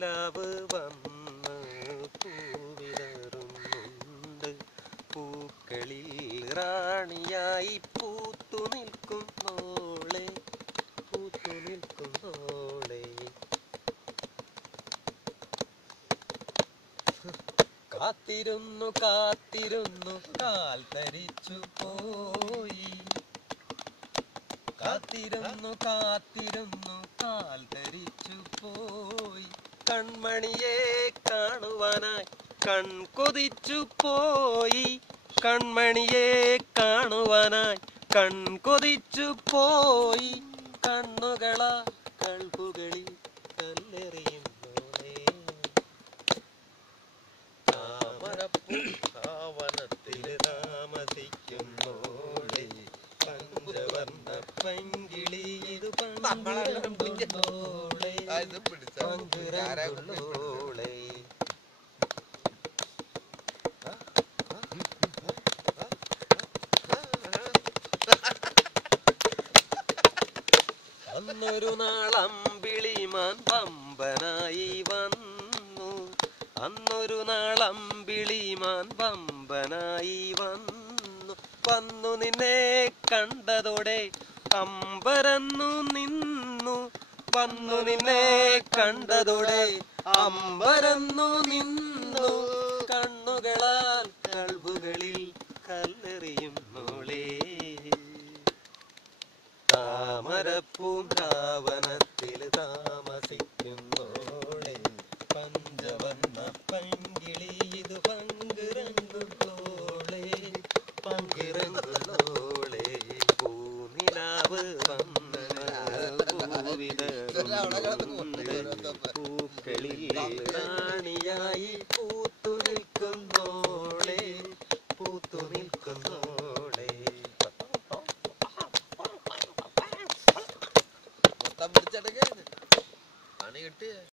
പൂനിലാവ് വന്ന് പൂവിടറുന്നുണ്ട്. പൂക്കളിൽ റാണിയായി പൂത്തു നിൽക്കുന്നോളെ, പൂത്തു നിൽക്കുന്നോളെ. കാത്തിരുന്നു കാത്തിരുന്നു കാൽ തരിച്ചു പോയി, കാത്തിരുന്നു കാത്തിരുന്നു കാൽ ധരിച്ചു പോയി. കൺമണിയെ കാണുവാനായി കൺകൊതിച്ചു പോയി, കൺമണിയെ കാണുവാനായി കൺകൊതിച്ചു പോയി. കണ്ണുകളാ കൽബുകളിൽ കല്ലെറിയുന്നോളെ. താമരപ്പൂവനത്തില് താമസിക്കുന്നോളെ, പഞ്ചവർണ്ണ പങ്കിളി ഇത് പങ്കിരണ്ടോളെ, പങ്കിരണ്ടോളെ. അന്നൊരു നാളമ്പിളിമാൻ പമ്പനായി വന്നു, അന്നൊരു നാളമ്പിളിമാൻ പമ്പനായി വന്നു. വന്നു നിന്നെ കണ്ടതോടെ അമ്പരന്നു നിന്നു, വന്നു നിന്നെ കണ്ടതോടെ അമ്പരന്നു നിന്നു. കണ്ണുകളാൽ കൽബുകളിൽ കല്ലെറിയുന്നോളെ. താമരപ്പൂങ്കാവനത്തിൽ താമസിക്കുന്നോളെ, പഞ്ചവർണ്ണ പങ്കിളി ഇത് പങ്കിരണ്ടുള്ളോളെ, പങ്കിരണ്ടുള്ളോളെ. പൂനിലാവ് വന്ന് പൂവിടറുന്നുണ്ട്, പൂക്കളിൽ റാണിയായി പൂത്തു നിൽക്കുന്നോളെ, പൂത്തു നിൽക്കുന്നോളെ. മൊത്തം പിടിച്ചടക്കേ ആണ് കിട്ടിയ